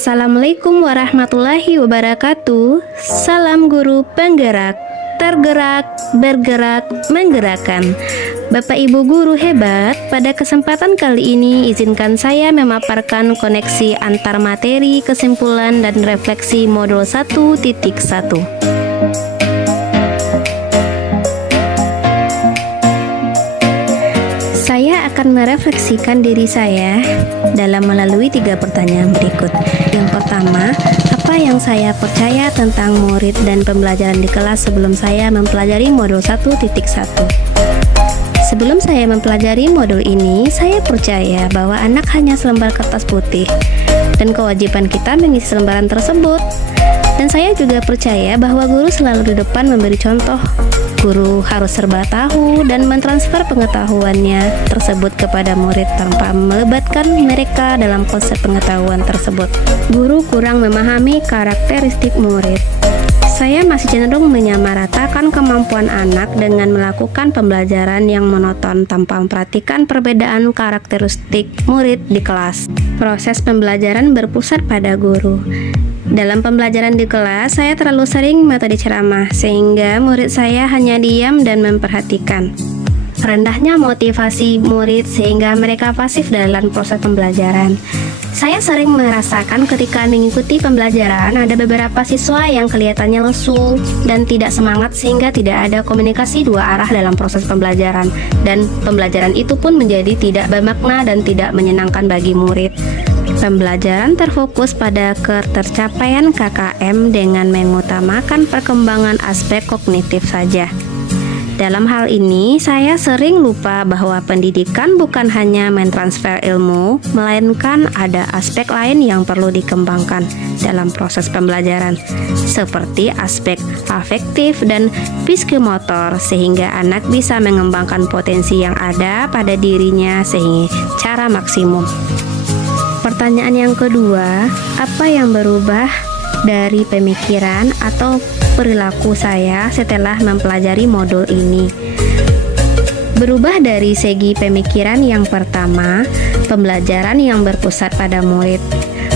Assalamualaikum warahmatullahi wabarakatuh. Salam guru penggerak, tergerak, bergerak, menggerakkan. Bapak Ibu guru hebat, pada kesempatan kali ini izinkan saya memaparkan koneksi antar materi, kesimpulan, dan refleksi modul 1.1. Saya akan merefleksikan diri saya dalam melalui 3 pertanyaan berikut. Yang pertama, apa yang saya percaya tentang murid dan pembelajaran di kelas sebelum saya mempelajari modul 1.1? Sebelum saya mempelajari modul ini, saya percaya bahwa anak hanya selembar kertas putih dan kewajiban kita mengisi lembaran tersebut. Dan saya juga percaya bahwa guru selalu di depan memberi contoh. Guru harus serba tahu dan mentransfer pengetahuannya tersebut kepada murid tanpa melibatkan mereka dalam konsep pengetahuan tersebut. Guru kurang memahami karakteristik murid. Saya masih cenderung menyamaratakan kemampuan anak dengan melakukan pembelajaran yang monoton tanpa memperhatikan perbedaan karakteristik murid di kelas. Proses pembelajaran berpusat pada guru. Dalam pembelajaran di kelas, saya terlalu sering metode ceramah, sehingga murid saya hanya diam dan memperhatikan. Rendahnya motivasi murid sehingga mereka pasif dalam proses pembelajaran. Saya sering merasakan ketika mengikuti pembelajaran ada beberapa siswa yang kelihatannya lesu dan tidak semangat sehingga tidak ada komunikasi dua arah dalam proses pembelajaran, dan pembelajaran itu pun menjadi tidak bermakna dan tidak menyenangkan bagi murid. Pembelajaran terfokus pada ketercapaian KKM dengan mengutamakan perkembangan aspek kognitif saja. Dalam hal ini, saya sering lupa bahwa pendidikan bukan hanya mentransfer ilmu, melainkan ada aspek lain yang perlu dikembangkan dalam proses pembelajaran, seperti aspek afektif dan psikomotor, sehingga anak bisa mengembangkan potensi yang ada pada dirinya secara maksimum. Pertanyaan yang kedua, apa yang berubah dari pemikiran atau perilaku saya setelah mempelajari modul ini? Berubah dari segi pemikiran yang pertama, pembelajaran yang berpusat pada murid.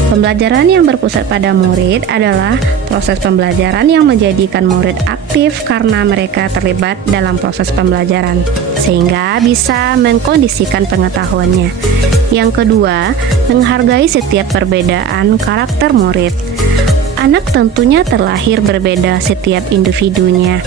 Pembelajaran yang berpusat pada murid adalah proses pembelajaran yang menjadikan murid aktif karena mereka terlibat dalam proses pembelajaran, sehingga bisa mengkondisikan pengetahuannya. Yang kedua, menghargai setiap perbedaan karakter murid. Anak tentunya terlahir berbeda setiap individunya.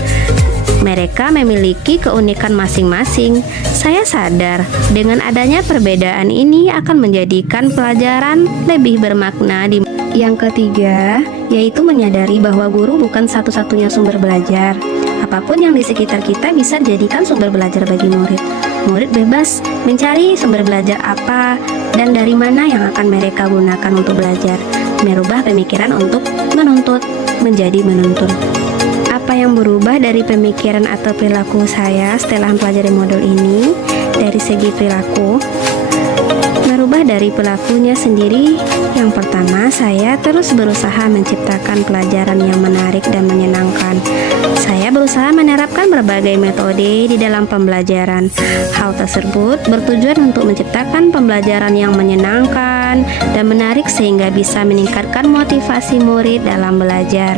Mereka memiliki keunikan masing-masing. Saya sadar dengan adanya perbedaan ini akan menjadikan pelajaran lebih bermakna. Yang ketiga, yaitu menyadari bahwa guru bukan satu-satunya sumber belajar. Apapun yang di sekitar kita bisa dijadikan sumber belajar bagi murid. Murid bebas mencari sumber belajar apa dan dari mana yang akan mereka gunakan untuk belajar. Merubah pemikiran untuk menuntut menjadi menuntun. Apa yang berubah dari pemikiran atau perilaku saya setelah mempelajari modul ini? Dari segi perilaku, merubah dari perilakunya sendiri. Yang pertama, saya terus berusaha menciptakan pelajaran yang menarik dan menyenangkan. Saya berusaha menerapkan berbagai metode di dalam pembelajaran. Hal tersebut bertujuan untuk menciptakan pembelajaran yang menyenangkan dan menarik sehingga bisa meningkatkan motivasi murid dalam belajar.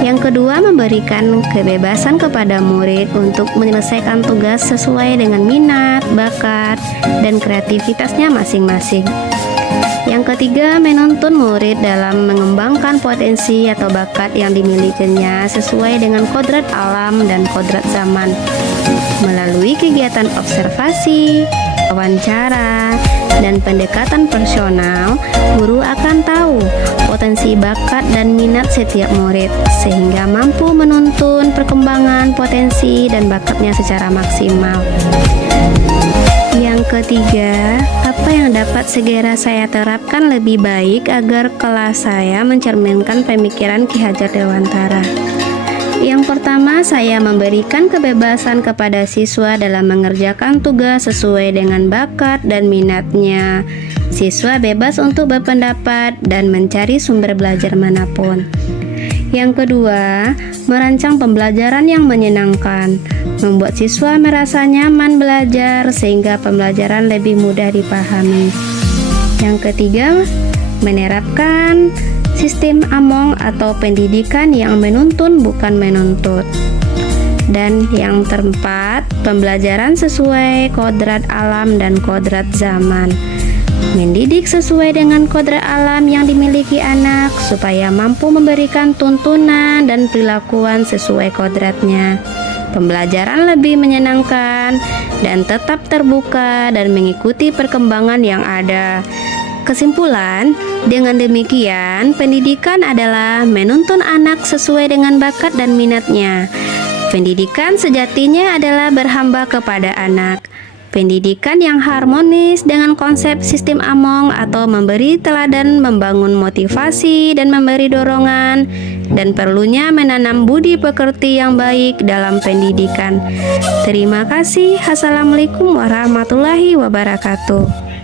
Yang kedua, memberikan kebebasan kepada murid untuk menyelesaikan tugas sesuai dengan minat, bakat, dan kreativitasnya masing-masing. Yang ketiga, menuntun murid dalam mengembangkan potensi atau bakat yang dimilikinya sesuai dengan kodrat alam dan kodrat zaman. Melalui kegiatan observasi, wawancara, dan pendekatan personal, guru akan tahu potensi bakat dan minat setiap murid, sehingga mampu menuntun perkembangan potensi dan bakatnya secara maksimal. Yang ketiga, apa yang dapat segera saya terapkan lebih baik agar kelas saya mencerminkan pemikiran Ki Hajar Dewantara? Yang pertama, saya memberikan kebebasan kepada siswa dalam mengerjakan tugas sesuai dengan bakat dan minatnya. Siswa bebas untuk berpendapat dan mencari sumber belajar manapun. Yang kedua, merancang pembelajaran yang menyenangkan, membuat siswa merasa nyaman belajar sehingga pembelajaran lebih mudah dipahami. Yang ketiga, menerapkan sistem AMONG atau pendidikan yang menuntun bukan menuntut. Dan yang keempat, pembelajaran sesuai kodrat alam dan kodrat zaman. Mendidik sesuai dengan kodrat alam yang dimiliki anak supaya mampu memberikan tuntunan dan perilakuan sesuai kodratnya. Pembelajaran lebih menyenangkan dan tetap terbuka dan mengikuti perkembangan yang ada. Kesimpulan, dengan demikian, pendidikan adalah menuntun anak sesuai dengan bakat dan minatnya. Pendidikan sejatinya adalah berhamba kepada anak. Pendidikan yang harmonis dengan konsep sistem AMONG atau memberi teladan, membangun motivasi dan memberi dorongan, dan perlunya menanam budi pekerti yang baik dalam pendidikan. Terima kasih. Assalamualaikum warahmatullahi wabarakatuh.